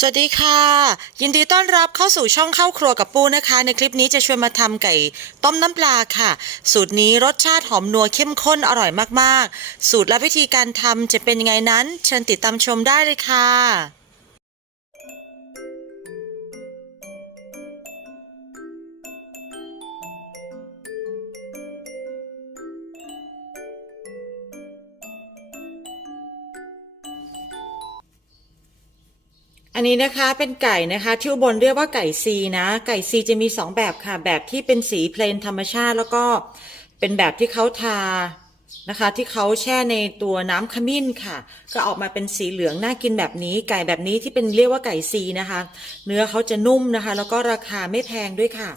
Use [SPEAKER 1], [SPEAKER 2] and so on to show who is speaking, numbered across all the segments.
[SPEAKER 1] สวัสดีค่ะ ยินดีต้อนรับเข้าสู่ช่องเข้าครัวกับปูนะคะ ในคลิปนี้จะชวนมาทำไก่ต้มน้ำปลาค่ะ สูตรนี้รสชาติหอมนัวเข้มข้นอร่อยมากๆ สูตรและวิธีการทำจะเป็นยังไงนั้น เชิญติดตามชมได้เลยค่ะ อันนี้นะคะเป็นไก่นะคะที่อุบลเรียกว่าไก่ซีนะไก่ซีจะมีสองแบบค่ะ แบบที่เป็นสีเพลนธรรมชาติ แล้วก็เป็นแบบที่เขาทานะคะ ที่เขาแช่ในตัวน้ำขมิ้นค่ะ ก็ออกมาเป็นสีเหลืองน่ากินแบบนี้ ไก่แบบนี้ที่เป็นเรียกว่าไก่ซีนะคะ เนื้อเขาจะนุ่มนะคะ แล้วก็ราคาไม่แพงด้วยค่ะ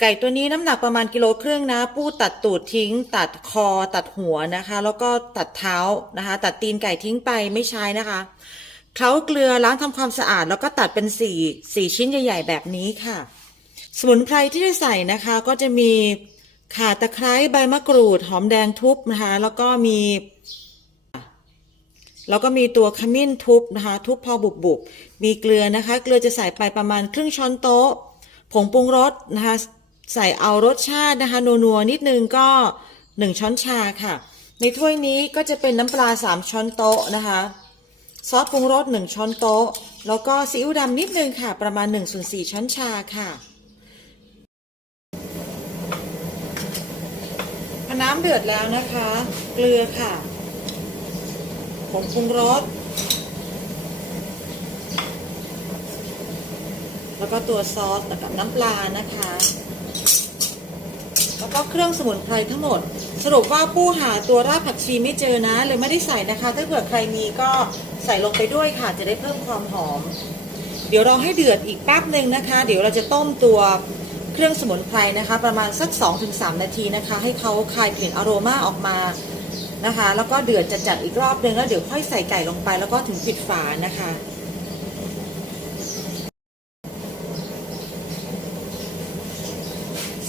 [SPEAKER 1] ไก่ตัวนี้น้ำหนักประมาณกิโลครึ่งนะ ปู้ตัดตูดทิ้ง ตัดคอ ตัดหัวนะคะ แล้วก็ตัดเท้านะคะ ตัดตีนไก่ทิ้งไปไม่ใช้นะคะ เคล้าเกลือล้างทำความสะอาดแล้วก็ตัดเป็นสี่สี่ชิ้นใหญ่ๆแบบนี้ค่ะ สมุนไพรที่ได้ใส่นะคะก็จะมีข่าตะไคร้ใบมะกรูด หอมแดงทุบนะคะ แล้วก็มี แล้วก็มีตัวขมิ้นทุบนะคะ ทุบพอบุบๆมีเกลือนะคะ เกลือจะใส่ไปประมาณครึ่งช้อนโต๊ะ ผงปรุงรสนะคะ ใส่เอารสชาตินะคะนัวๆนิดนึงก็หนึ่งช้อนชาค่ะ ในถ้วยนี้ก็จะเป็นน้ำปลาสามช้อนโต๊ะนะคะ ซอสปรุงรสหนึ่งช้อนโต๊ะ แล้วก็ซีอิ๊วดำนิดนึงค่ะ ประมาณ1นส่วนสช้อนชาค่ะพอน้ำเดือดแล้วนะคะ เกลือค่ะผงปรุงรส แล้วก็ตัวซอสกับน้ำปลานะคะ แล้วก็เครื่องสมุนไพรทั้งหมด สรุปว่าผู้หาตัวรากผักชีไม่เจอนะเลยไม่ได้ใส่นะคะ ถ้าเผื่อใครมีก็ ใส่ลงไปด้วยค่ะ จะได้เพิ่มความหอม เดี๋ยวเราให้เดือดอีกแป๊บหนึ่งนะคะ เดี๋ยวเราจะต้มตัวเครื่องสมุนไพรนะคะ ประมาณสัก 2-3 นาทีนะคะ ให้เขาคายกลิ่นอโรมาออกมานะคะ แล้วก็เดือดจัดๆอีกรอบหนึ่งแล้วเดี๋ยวค่อยใส่ไก่ลงไป แล้วก็ถึงปิดฝานะคะ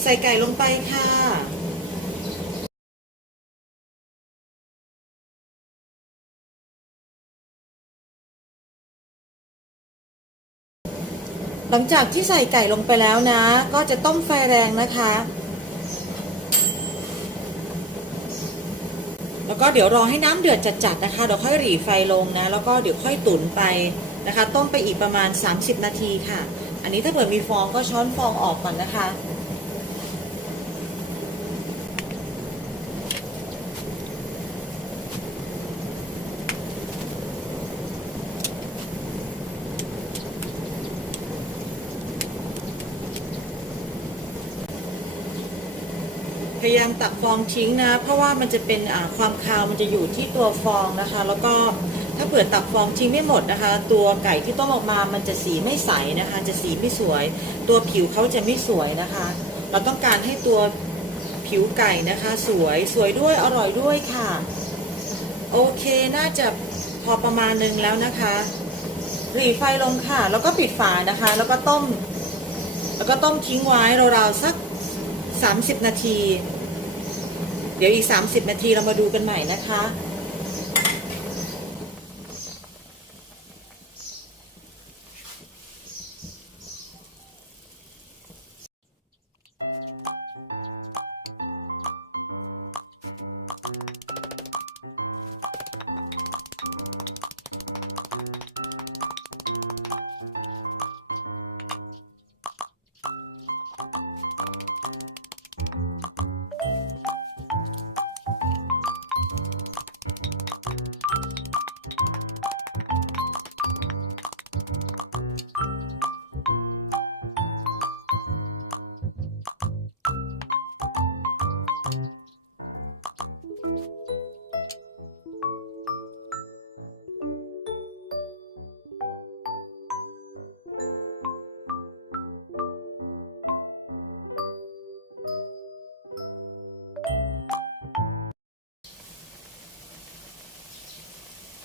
[SPEAKER 1] ใส่ไก่ลงไปค่ะ หลังจากที่ใส่ไก่ลงไปแล้วนะ ก็จะต้มไฟแรงนะคะ แล้วก็เดี๋ยวรอให้น้ำเดือดจัดๆนะคะเดี๋ยวค่อยหรี่ไฟลงนะ แล้วก็เดี๋ยวค่อยตุ๋นไปนะคะ ต้มไปอีกประมาณ 30 นาทีค่ะ อันนี้ถ้าเกิดมีฟองก็ช้อนฟองออกก่อนนะคะ ยายามตักฟองทิ้งนะ เพราะว่ามันจะเป็นความคาวมันจะอยู่ที่ตัวฟองนะคะ แล้วก็ถ้าเผื่อตักฟองทิ้งไม่หมดนะคะ ตัวไก่ที่ต้มออกมามันจะสีไม่ใสนะคะ จะสีไม่สวย ตัวผิวเขาจะไม่สวยนะคะ เราต้องการให้ตัวผิวไก่นะคะ สวยสวยด้วยอร่อยด้วยค่ะ โอเคน่าจะพอประมาณนึงแล้วนะคะหรี่ไฟลงค่ะ แล้วก็ปิดฝานะคะ แล้วก็ต้ม แล้วก็ต้มทิ้งไว้ราวๆสัก 30 นาที เดี๋ยวอีก 30 นาทีเรามาดูกันใหม่นะคะ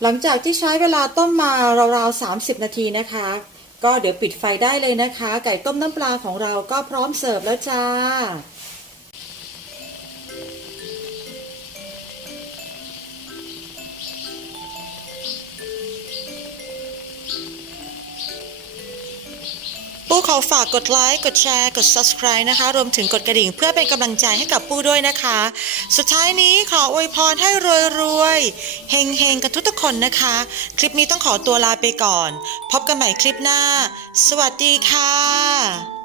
[SPEAKER 1] หลังจากที่ใช้เวลาต้มมาราวๆ30 นาทีนะคะ ก็เดี๋ยวปิดไฟได้เลยนะคะ ไก่ต้มน้ำปลาของเราก็พร้อมเสิร์ฟแล้วจ้า ขอฝากกดไลค์ กดแชร์ กด subscribe นะคะ รวมถึงกดกระดิ่งเพื่อเป็นกำลังใจให้กับปู้ด้วยนะคะ สุดท้ายนี้ขออวยพรให้รวยรวยเฮงเฮงกันทุกคนนะคะ คลิปนี้ต้องขอตัวลาไปก่อน พบกันใหม่คลิปหน้า สวัสดีค่ะ